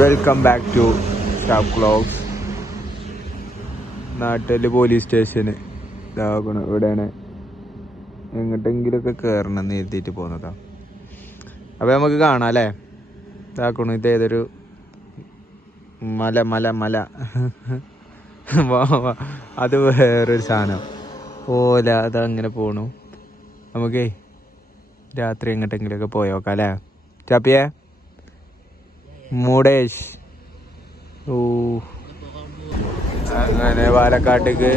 Welcome back to shop clocks. നാട്ടിൽ police സ്റ്റേഷന് ഇതാക്കണം. ഇവിടെയാണ് എങ്ങോട്ടെങ്കിലുമൊക്കെ കയറണം എന്ന് എഴുതിയിട്ട് പോകുന്നതാണ്. അപ്പോൾ നമുക്ക് കാണാം അല്ലേ. ഇതാക്കണം. ഇത് ഏതൊരു മല മല മല അത് വേറൊരു സാധനം ഓല. അതങ്ങനെ പോണു. നമുക്കേ രാത്രി എങ്ങോട്ടെങ്കിലുമൊക്കെ പോയോക്കാം അല്ലേ ചാപ്പിയേ. മുടേഷ്. ഓ, അങ്ങനെ പാലക്കാട്ടേക്ക്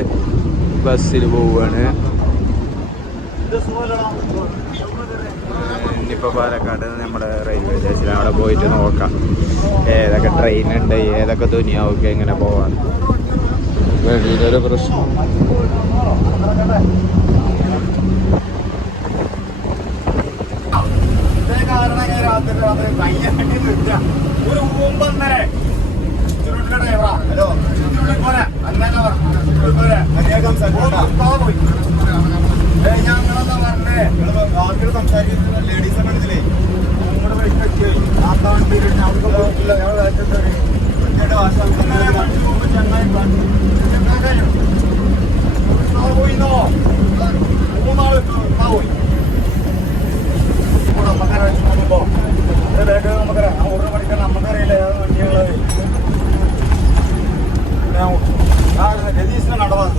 ബസ്സിൽ പോവുകയാണ്. ഇനിയിപ്പോൾ പാലക്കാട് നമ്മുടെ റെയിൽവേ സ്റ്റേഷൻ അവിടെ പോയിട്ട് നോക്കാം ഏതൊക്കെ ട്രെയിൻ ഉണ്ട്, ഏതൊക്കെ ദുനിയാവൊക്കെ എങ്ങനെ പോവാൻ. വലിയൊരു പ്രശ്നം. സംസാരിക്കുന്ന ലേഡീസൊക്കെ എടുത്തില്ലേ രതീശിനെ നടന്നത്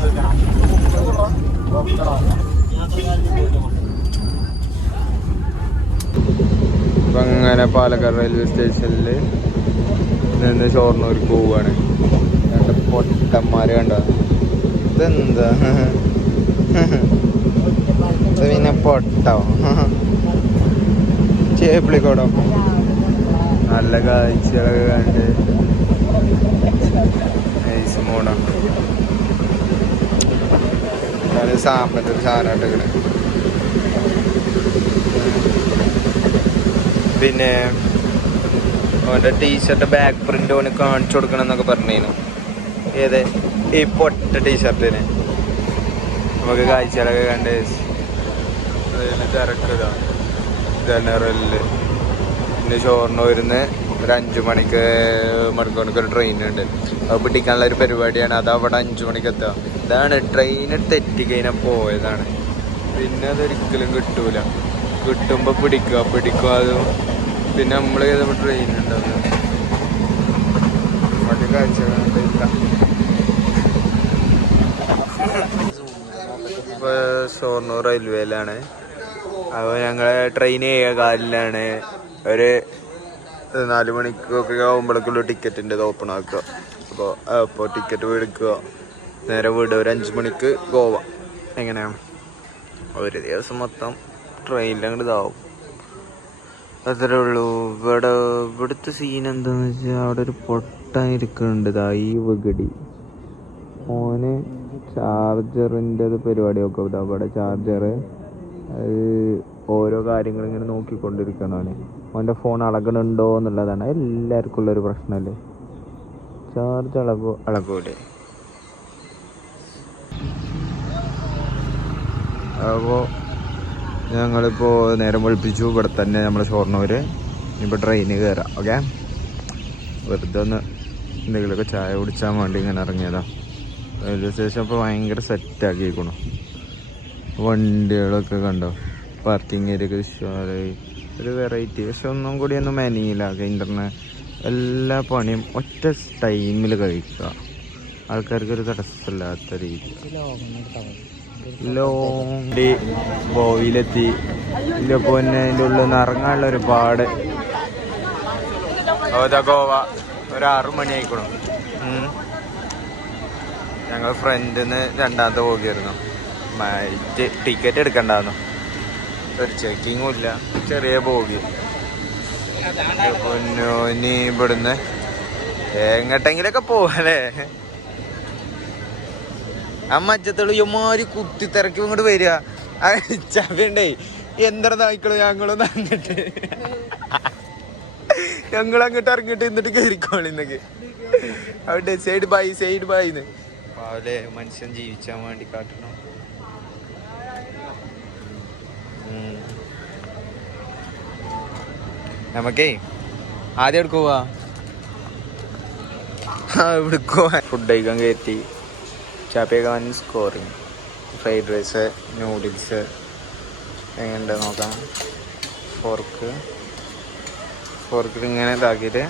അപ്പം അങ്ങനെ പാലക്കാട് റെയിൽവേ സ്റ്റേഷനിൽ നിന്ന് ഷൊർണൂർക്ക് പോവുകയാണ്. രണ്ട് പൊട്ടന്മാർ കണ്ട. ഇതെന്താ ഇത് പിന്നെ പൊട്ടോ ചേപ്പിളിക്കോടോ. നല്ല കാഴ്ചകളൊക്കെ കണ്ട് നൈസ് മോഡാണ്. സാമ്പത്തിക ഒരു സാധനമായിട്ട് പിന്നെ അവൻ്റെ ടീഷർട്ട് ബാക്ക് പ്രിൻ്റ് ഓന് കാണിച്ചു കൊടുക്കണം എന്നൊക്കെ പറഞ്ഞിരുന്നു. ഏത് ഈ പൊട്ട ടീഷർട്ടിന്. നമുക്ക് കാഴ്ചകളൊക്കെ കണ്ട് തിരക്കുക ജനറലില്. പിന്നെ ഷൊർണൂരിന്ന് ഒരു 5 മണിക്ക് മണിക്കൂറിനൊരു ട്രെയിനുണ്ട്. അത് പിടിക്കാനുള്ള ഒരു പരിപാടിയാണ്. അത് അവിടെ 5 മണിക്ക് എത്തുക. ഇതാണ് ട്രെയിന് തെറ്റിക്കഴിഞ്ഞാൽ പോയതാണ്. പിന്നെ അതൊരിക്കലും കിട്ടൂല. കിട്ടുമ്പോൾ പിടിക്കുക അതും. പിന്നെ നമ്മൾ ചെയ്തപ്പോൾ ട്രെയിൻ ഉണ്ടാവും. മറ്റു കാഴ്ചകളില്ല. ഇപ്പോൾ ഷൊർണൂർ റെയിൽവേയിലാണ്. അപ്പോൾ ഞങ്ങളെ ട്രെയിൻ 7:15 ഒരു 4 മണിക്കൊക്കെ ആകുമ്പോഴേക്കുള്ള ടിക്കറ്റിൻ്റെ ഇത് ഓപ്പൺ ആക്കുക. അപ്പോൾ ടിക്കറ്റ് എടുക്കുക, നേരെ വിടുക. ഒരു 5 മണിക്ക് ഗോവ. എങ്ങനെയാണ് ഒരു ദിവസം മൊത്തം ട്രെയിനിലങ്ങോട്ട് ഇതാവും. അത്രേ ഉള്ളൂ. ഇവിടുത്തെ സീൻ എന്താന്ന് വെച്ചാൽ അവിടെ ഒരു പൊട്ടായിരിക്കുന്നുണ്ട്. ഈ വികടി ഓന് ചാർജറിൻ്റെ പരിപാടിയൊക്കെ ഇതാ. ഇവിടെ ചാർജറ് അത് ഓരോ കാര്യങ്ങളിങ്ങനെ നോക്കിക്കൊണ്ടിരിക്കണം. അവൻ്റെ ഫോൺ അളകണുണ്ടോ എന്നുള്ളതാണ് എല്ലാവർക്കും ഉള്ളൊരു പ്രശ്നമല്ലേ. ചാർജ് അളകൂലേ. അപ്പോൾ ഞങ്ങളിപ്പോൾ നേരം വെളുപ്പിച്ചു. ഇവിടെ തന്നെ നമ്മൾ ഷൊർണൂർ. ഇപ്പോൾ ട്രെയിന് കയറാം. ഓക്കെ, വെറുതെ ഒന്ന് എന്തെങ്കിലുമൊക്കെ ചായ കുടിച്ചാൻ വേണ്ടി ഇങ്ങനെ ഇറങ്ങിയതാണ്. റെയിൽവേ സ്റ്റേഷൻ ഇപ്പോൾ ഭയങ്കര സെറ്റാക്കിയിരിക്കണു. വണ്ടികളൊക്കെ കണ്ടോ, പാർക്കിംഗ് ഏരിയ ഉഷാറായി. ഒരു വെറൈറ്റി. പക്ഷെ ഒന്നും കൂടി ഒന്നും മെനയില്ല. ഇൻ്റർനെറ്റ് എല്ലാ പണിയും ഒറ്റ ടൈമിൽ കഴിക്കുക. ആൾക്കാർക്കൊരു തടസ്സമില്ലാത്ത രീതി. ലോണ്ടി ബോയിലെത്തി. ഇതിൻ്റെ പൊന്നെ അതിൻ്റെ ഉള്ളിൽ നിന്ന് ഇറങ്ങാനുള്ള ഒരു പാട്. ഗോവ ഒരു 6 മണി ആയിക്കണം. ഞങ്ങൾ ഫ്രണ്ടിൽ നിന്ന് 2ാമത്തെ പോകിയായിരുന്നു. ടിക്കറ്റ് എടുക്കണ്ടായിരുന്നു. ഒരു ചെക്കിങ്ങും ഇല്ല. ചെറിയ പോകി. പൊന്നോ, ഇനി ഇവിടുന്ന് എങ്ങോട്ടെങ്കിലൊക്കെ പോവല്ലേ. അമ്മച്ചത്തുള്ളൂ ഇമാരി കുത്തി തിരക്കി ഇങ്ങോട്ട് വരിക. ചവണ്ടേ എന്തായിക്കളൂ. ഞങ്ങളൊന്ന് ഞങ്ങളങ്ങോട്ട് ഇറങ്ങിട്ട് എന്നിട്ട് കയറിക്കോളിന്നൊക്കെ അവിടെ സൈഡ് ബൈന്ന് പാവലെ മനുഷ്യൻ ജീവിച്ചാൻ വേണ്ടി കാട്ടണം. നമുക്കേ ആദ്യം എടുക്കുക ഇവിടുക്കോ ഫുഡ് കഴിക്കാൻ കയറ്റി. ചാപ്പിയൊക്കെ സ്കോറിങ്. ഫ്രൈഡ് റൈസ്, നൂഡിൽസ് എങ്ങനെയുണ്ട് നോക്കാം. ഫോർക്കിൽ ഇങ്ങനെ ഇതാക്കിയിട്ട്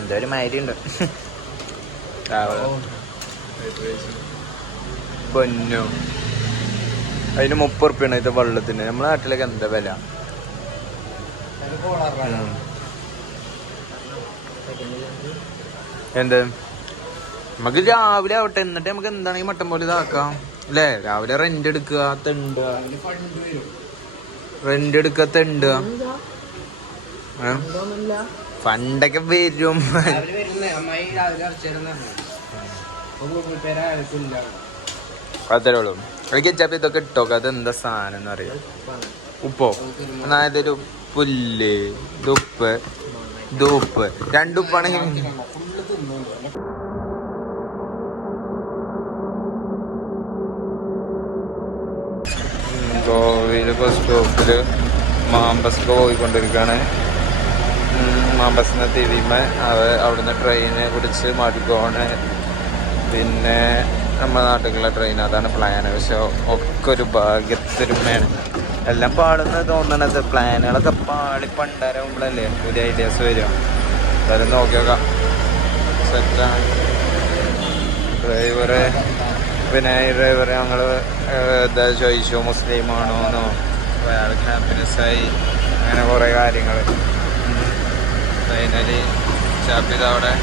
എന്തായാലും മാരിയുണ്ട്. പൊന്നോ, അതിന് 30 ഉറുപ്പ്യാണ് ഇത് വെള്ളത്തിന്. നമ്മളെ നാട്ടിലൊക്കെ എന്താ വില? എന്ത് നമുക്ക് രാവിലെ ആവട്ടെ, എന്നിട്ട് നമുക്ക് എന്താണെങ്കിൽ മട്ടൻ പോലെ ഇതാക്കാം അല്ലേ? രാവിലെ റെന്റ് എടുക്കുക, തെണ്ടുക, ഫണ്ടൊക്കെ വരും. അത്രേ ഉള്ളൂ. കെച്ചപ്പ് ഇതൊക്കെ ഇട്ടോക്കെ. അത് എന്താ സാധനം എന്ന് അറിയാം? ഉപ്പോ? അതായത് ഒരു പുല്ല്, ഉപ്പ്, 2 ഉപ്പാണെങ്കിൽ ഗോവയിലിപ്പോ സ്റ്റോപ്പില് മാമ്പസ്ക്ക് പോയിക്കൊണ്ടിരിക്കുകയാണ്. മാമ്പസിനെ തിരിയുമ്പോ അവിടുന്ന് ട്രെയിനെ പിടിച്ച് മടുക്കോണ്. പിന്നെ നമ്മുടെ നാട്ടിലുള്ള ട്രെയിൻ, അതാണ് പ്ലാൻ. പക്ഷെ ഒക്കെ ഒരു ഭാഗ്യത്തിരുമയാണ്. എല്ലാം പാടുന്നത് തോന്നണത്. പ്ലാനുകളൊക്കെ പാടി പണ്ടാരാകുമ്പോഴല്ലേ പുതിയ ഐഡിയാസ് വരിക. എന്തായാലും നോക്കി നോക്കാം. സെറ്റാണ് ഡ്രൈവറ്. പിന്നെ ഈ ഡ്രൈവർ ഞങ്ങൾ എന്താ ചോദിച്ചു, മുസ്ലിം ആണോന്നോ, അയാൾക്ക് ഹാപ്പിനെസ്സായി, അങ്ങനെ കുറേ കാര്യങ്ങൾ. ഫൈനലി ചാപ്പിത് അവിടെ